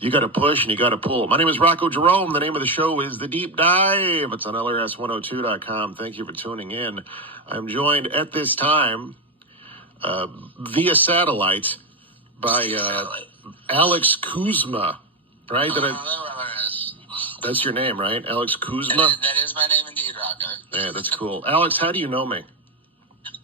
You got to push and you got to pull. My name is Rocko Jerome. The name of the show is The Deep Dive. It's on LRS102.com. Thank you for tuning in. I'm joined at this time via satellite by Alex Kusma, right? That's your name, right? Alex Kusma? That is my name indeed, Rocko. Yeah, that's cool. Alex, how do you know me?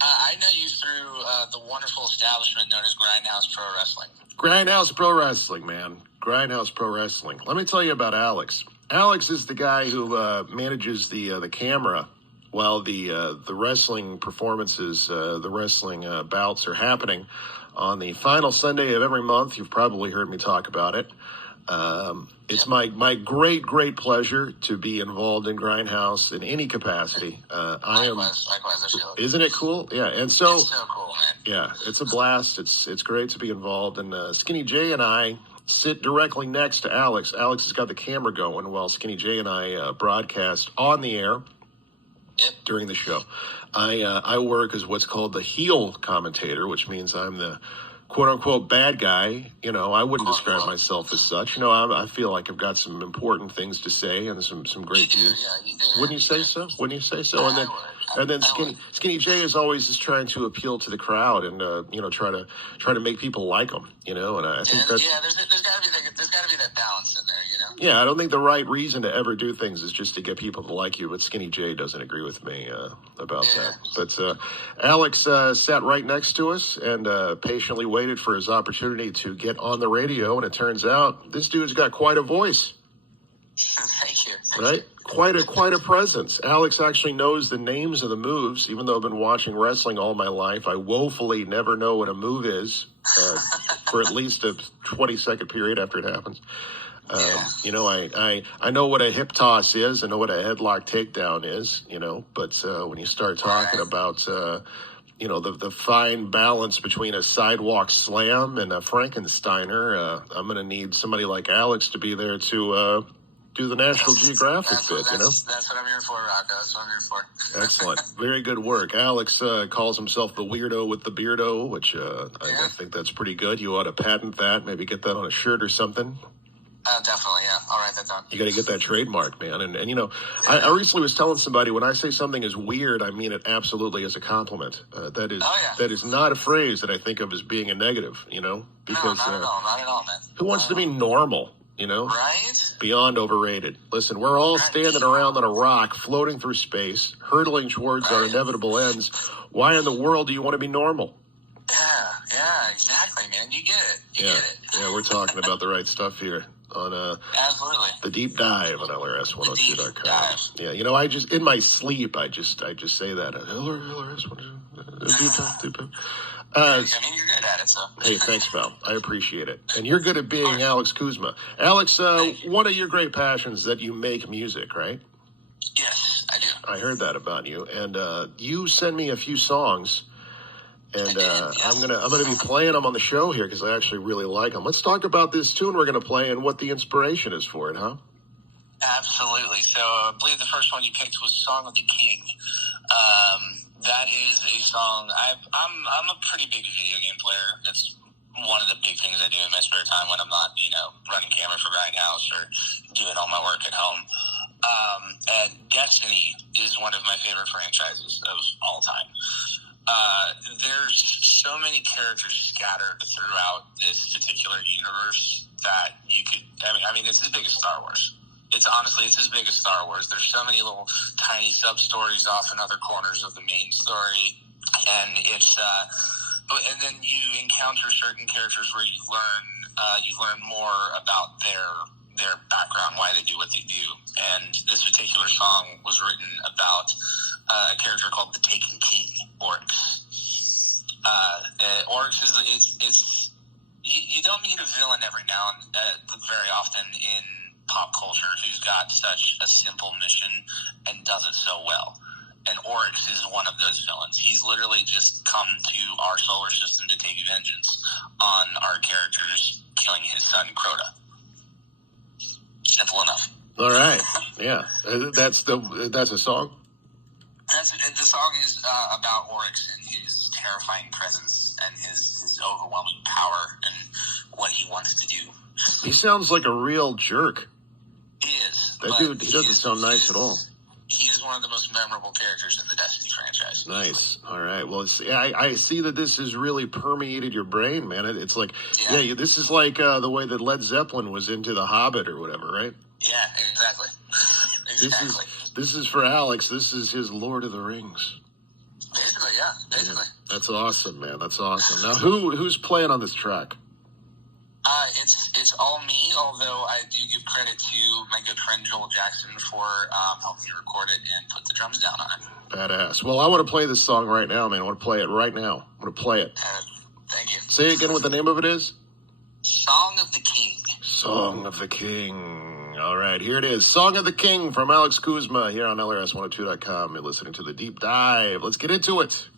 I know you through the wonderful establishment known as Grindhouse Pro Wrestling. Grindhouse Pro Wrestling, man. Grindhouse Pro Wrestling. Let me tell you about Alex. Alex is the guy who manages the camera while the wrestling performances, the wrestling bouts are happening on the final Sunday of every month. You've probably heard me talk about it. It's my great pleasure to be involved in Grindhouse in any capacity. Likewise, Isn't it cool? Yeah, and so it's so cool, man. Yeah, it's a blast. It's great to be involved. And Skinny J and I sit directly next to Alex. Alex has got the camera going while Skinny J and I broadcast on the air during the show. I work as what's called the heel commentator, which means I'm the quote-unquote bad guy. You know, I wouldn't describe myself as such. You know, I feel like I've got some important things to say and some great views. Yeah, you do. Wouldn't you say so? And then Skinny J is always just trying to appeal to the crowd and try to make people like him. You know, and I think that's there's got to be that balance in there. You know. Yeah, I don't think the right reason to ever do things is just to get people to like you. But Skinny J doesn't agree with me about that. But Alex sat right next to us and patiently waited for his opportunity to get on the radio. And it turns out this dude's got quite a voice. Thank you. Right? Quite a presence. Alex actually knows the names of the moves, even though I've been watching wrestling all my life. I woefully never know what a move is for at least a 20-second period after it happens. You know, I know what a hip toss is. I know what a headlock takedown is, you know, but when you start talking about, the fine balance between a sidewalk slam and a Frankensteiner, I'm going to need somebody like Alex to be there to do the National Geographic bit, you know? That's what I'm here for, Rocko. That's what I'm here for. Excellent. Very good work. Alex calls himself the weirdo with the beardo, which I think that's pretty good. You ought to patent that, maybe get that on a shirt or something. Definitely, yeah. I'll write that down. You got to get that trademark, man. And you know, I recently was telling somebody when I say something is weird, I mean it absolutely as a compliment. That is not a phrase that I think of as being a negative, you know? Because, no, not at all, man. Who wants to be normal? You know, right? Beyond overrated. Listen, we're all standing around on a rock, floating through space, hurtling towards our inevitable ends. Why in the world do you want to be normal? Yeah, exactly, man. You get it. You get it. Yeah, we're talking about the right stuff here on absolutely the Deep Dive on LRS102.com. Yeah, you know, I just in my sleep, I just say that LRS102. Deep Dive. I mean, you're good at it, so. Hey, thanks, pal. I appreciate it. And you're good at being Alex Kusma. Alex, one of your great passions is that you make music, right? Yes, I do. I heard that about you. And you send me a few songs, and I'm gonna be playing them on the show here because I actually really like them. Let's talk about this tune we're gonna play and what the inspiration is for it, huh? Absolutely. So I believe the first one you picked was "Song of the King." That is a song. I'm a pretty big video game player. That's one of the big things I do in my spare time when I'm not, running camera for Grindhouse or doing all my work at home. And Destiny is one of my favorite franchises of all time. There's so many characters scattered throughout this particular universe that you could. I mean, it's as big as Star Wars. It's as big as Star Wars. There's so many little tiny sub-stories off in other corners of the main story. And it's, and then you encounter certain characters where you learn more about their background, why they do what they do. And this particular song was written about a character called the Taken King, Oryx. Oryx is you don't meet a villain every now and very often in pop culture who's got such a simple mission and does it so well. And Oryx is one of those villains. He's literally just come to our solar system to take vengeance on our characters killing his son, Crota. Simple enough. All right. Yeah. That's a song? The song is about Oryx and his terrifying presence and his overwhelming power and what he wants to do. He sounds like a real jerk. He is. That dude, he doesn't sound nice at all. He is one of the most memorable characters in the Destiny franchise. Nice. All right. Well, I see that this has really permeated your brain, man. It's like, this is like the way that Led Zeppelin was into The Hobbit or whatever, right? Yeah, exactly. Exactly. This is for Alex. This is his Lord of the Rings. Basically, yeah. Basically. That's awesome, man. That's awesome. Now, who's playing on this track? It's all me, although I do give credit to my good friend Joel Jackson for helping me record it and put the drums down on it. Badass. Well, I want to play this song right now, man. I want to play it right now. I want to play it. Thank you. Say again what the name of it is. Song of the King. Song of the King. All right, here it is. Song of the King from Alex Kusma here on LRS102.com. You're listening to The Deep Dive. Let's get into it.